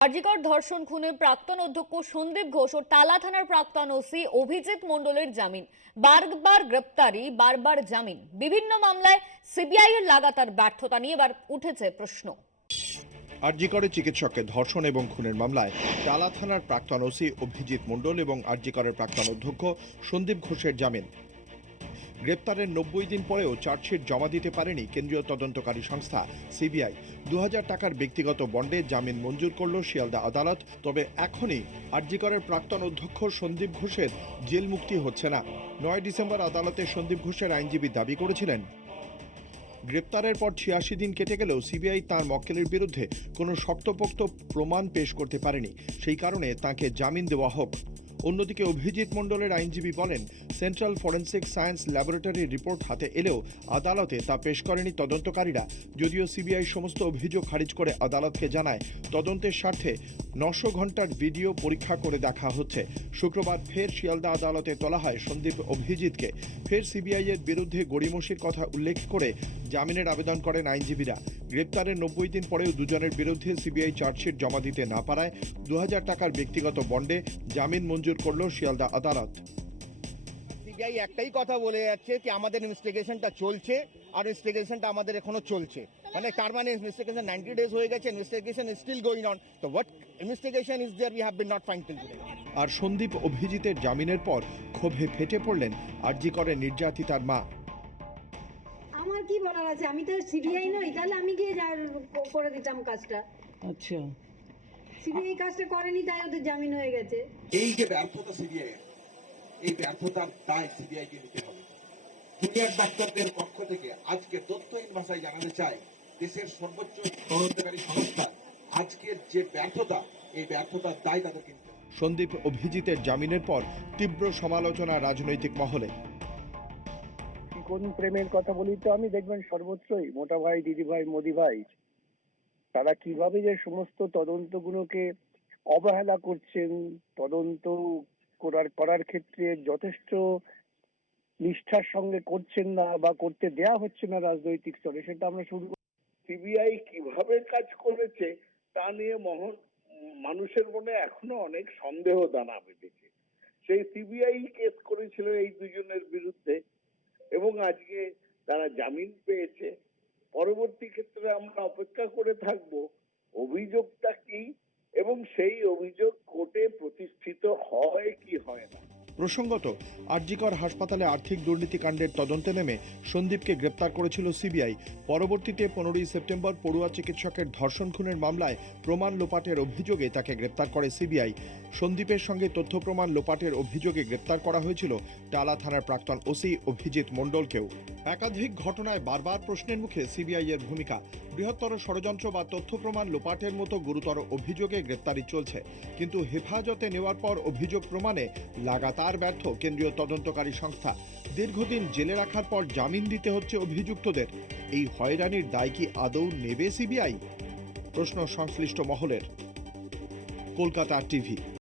আরজিকর ধর্ষণ খুনে প্রাক্তন অধ্যক্ষ সন্দীপ ঘোষ ও টালা থানার প্রাক্তন ওসি অভিজিৎ মণ্ডলের জামিন, বারবার গ্রেপ্তারি, বারবার জামিন। বিভিন্ন মামলায় সিবিআই এর লাগাতার ব্যর্থতা নিয়ে এবার উঠেছে প্রশ্ন। আরজিকরে চিকিৎসককে ধর্ষণ এবং খুনের মামলায় টালা থানার প্রাক্তন ওসি অভিজিৎ মণ্ডল এবং আরজিকরের প্রাক্তন অধ্যক্ষ সন্দীপ ঘোষের জামিন। গ্রেপ্তারের 90 দিন পরেও চার্জশিট জমা দিতে পারেনি কেন্দ্রীয় তদন্তকারী সংস্থা সিবিআই। 2000 টাকার ব্যক্তিগত বন্ডে জামিন মঞ্জুর করল শিয়ালদা আদালত। তবে এখনই আরজিকরের প্রাক্তন অধ্যক্ষ সন্দীপ ঘোষের জেল মুক্তি হচ্ছে না। 9 ডিসেম্বর আদালতে সন্দীপ ঘোষের আইনজীবী দাবি করেছিলেন, গ্রেপ্তারের পর 86 দিন কেটে গেলেও সিবিআই তাঁর মক্কেলের বিরুদ্ধে কোনো শক্তপোক্ত প্রমাণ পেশ করতে পারেনি, সেই কারণে তাঁকে জামিন দেওয়া হোক। অন্যদিকে অভিজিৎ মণ্ডলের আইনজীবী বলেন, সেন্ট্রাল ফরেন্সিক সায়েন্স ল্যাবরেটরির রিপোর্ট হাতে এলেও আদালতে তা পেশ করেনি তদন্তকারীরা। যদিও সিবিআই সমস্ত অভিযোগ খারিজ করে আদালতকে জানায়, তদন্তের স্বার্থে 900 ঘন্টার ভিডিও পরীক্ষা করে দেখা হচ্ছে। শুক্রবার ফের শিয়ালদা আদালতে তোলা হয় সন্দীপ অভিজিৎকে। ফের সিবিআই এর বিরুদ্ধে গড়িমসির কথা উল্লেখ করে জামিনের আবেদন করেন আইনজীবীরা। গ্রেপ্তারের 90 দিন পরেও দুজনের বিরুদ্ধে সিবিআই চার্জশিট জমা দিতে না পারায় 2000 টাকার ব্যক্তিগত বন্ডে জামিন মঞ্জুর করল শিয়ালদা আদালত। সিবিআই একটাই কথা বলে যাচ্ছে যে আমাদের ইনভেস্টিগেশনটা চলছে আর ইনভেস্টিগেশনটা আমাদের এখনো চলছে। মানে তার মানে ইনভেস্টিগেশন 90 ডেজ হয়ে গেছে, investigation is still going on. তো what investigation is there we have been not find till today. আর সন্দীপ অভিজিতের জামিনের পর ক্ষোভে ফেটে পড়লেন আরজিকরের নির্যাতিতার মা। আমার কি বলার আছে, আমি তো সিবিআই নই, তাহলে আমি গিয়ে করে দিতাম কাজটা। আচ্ছা, সিবিআই কাজটা করেনি, তাই ওদের জামিন হয়ে গেছে। এই যে ব্যর্থতা সিবিআই, এই ব্যর্থতার দায় সিবিআই কে নিতে হবে। জুনিয়র ডাক্তারদের পক্ষ থেকে আজকে তথ্যহীন ভাষায় জানাতে চাই, দেশের সর্বোচ্চ তদন্তকারী সংস্থা আজকের যে ব্যর্থতা, এই ব্যর্থতার দায় তাদেরকে নিতে হবে। সন্দীপ অভিজিতের জামিনের পর তীব্র সমালোচনা রাজনৈতিক মহলে। কোন প্রেমের কথা বলি তো আমি, দেখবেন সর্বত্রই মোটা ভাই, দিদি ভাই, মোদি ভাই, তারা কিভাবে যে সমস্ত তদন্তগুলোকে অবহেলা করছেন, তদন্ত করার ক্ষেত্রে যথেষ্ট নিষ্ঠার সঙ্গে করছেন না বা করতে দেয়া হচ্ছে না রাজনৈতিক স্তরে, সেটা আমরা শুরু। সিবিআই কিভাবে কাজ করেছে তা নিয়ে মানুষের মনে এখনো অনেক সন্দেহ দানা বেঁধেছে। সেই সিবিআই কেস করেছিল এই দুজনের বিরুদ্ধে এবং আজকে তারা জামিন পেয়েছে। পরবর্তী ক্ষেত্রে আমরা অপেক্ষা করে থাকব অভিযোগটা কি এবং সেই অভিযোগ কোর্টে প্রতিষ্ঠিত হয় কি হয় না। প্রসঙ্গত, আরজিকর হাসপাতালে আর্থিক দুর্নীতিকাণ্ডের তদন্তে নেমে সন্দীপকে গ্রেপ্তার করেছিল সিবিআই। পরবর্তীতে 15ই সেপ্টেম্বর পড়ুয়া চিকিৎসকের ধর্ষণ খুনের মামলায় প্রমাণ লোপাটের অভিযোগে তাকে গ্রেপ্তার করে সিবিআই। সন্দীপের সঙ্গে তথ্য প্রমাণ লোপাটের অভিযোগে গ্রেপ্তার করা হয়েছিল টালা থানার প্রাক্তন ওসি অভিজিৎ মণ্ডলকেও। একাধিক ঘটনায় বারবার প্রশ্নের মুখে সিবিআই এর ভূমিকা। বৃহত্তর ষড়যন্ত্র বা তথ্য প্রমাণ লোপাটের মতো গুরুতর অভিযোগে গ্রেপ্তারি চলছে, কিন্তু হেফাজতে নেওয়ার পর অভিযোগ প্রমাণে লাগাতার ব্যর্থ কেন্দ্রীয় তদন্তকারী সংস্থা। দীর্ঘদিন জেলে রাখার পর জামিন দিতে হচ্ছে অভিযুক্তদের। এই হয়রানির দায় কি আদৌ নেবে সিবিআই? প্রশ্ন সংশ্লিষ্ট মহলের। কলকাতা টিভি।